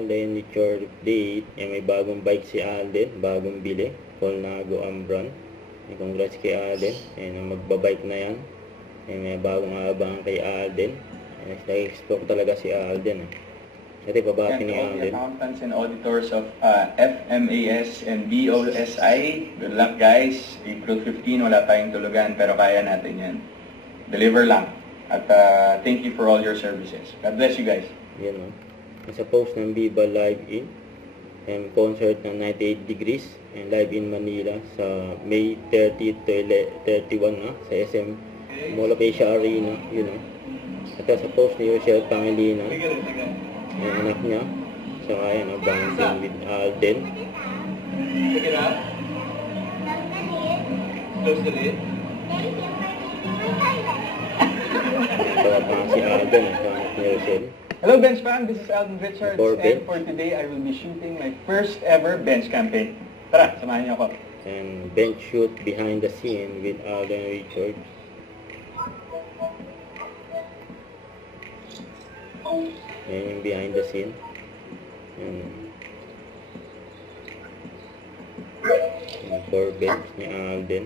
Alden, with your update. May bagong bike si Alden, bagong bili. Colnago Ambron. Congrats kay Alden. Magbabike na yan. May bagong abangan kay Alden. Nag-explore talaga si Alden. Ito pabati ni Alden. Accountants and auditors of FMAS and BOSI. Good luck guys. April 15, wala tayong tulugan pero kaya natin yan. Deliver lang. At thank you for all your services. God bless you guys. Yan Sa post ng Viva Live In. Concert ng 98 Degrees. And live in Manila sa May 30 to 31 sa SM Mall of Asia Arena. At sa post ni Rochelle Pangilinan. Yung anak niya. Saka yan, bouncing with Alden. Pick it up. Close the lid. Ito pa si Alden, sa anak ni Rochelle. Hello Bench Fam, this is Alden Richards For and for today I will be shooting my first ever bench campaign. Tara, samahan niyo ako. And bench shoot behind the scene with Alden Richards. Yan yung behind the scene. Yung for bench ni Alden.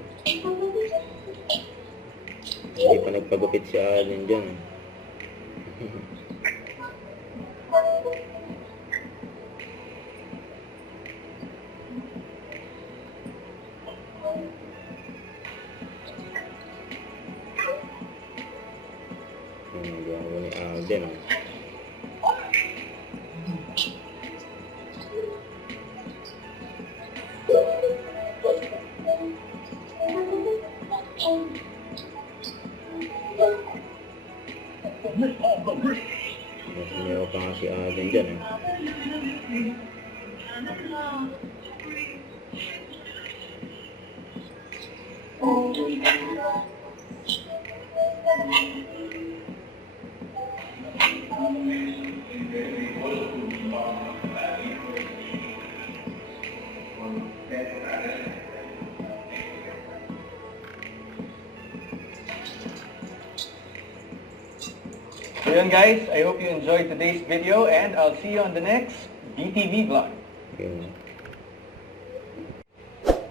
Hindi pa nagpagupit si Alden dyan. Yung gawa ni Alden. Mas meron pa nga si Alden dyan So yun guys, I hope you enjoyed today's video and I'll see you on the next BTV vlog.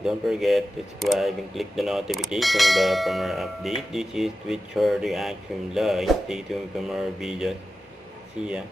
Don't forget to subscribe and click the notification bell for more update. This is Twitch Reaction Live. Stay tuned for more videos. See ya.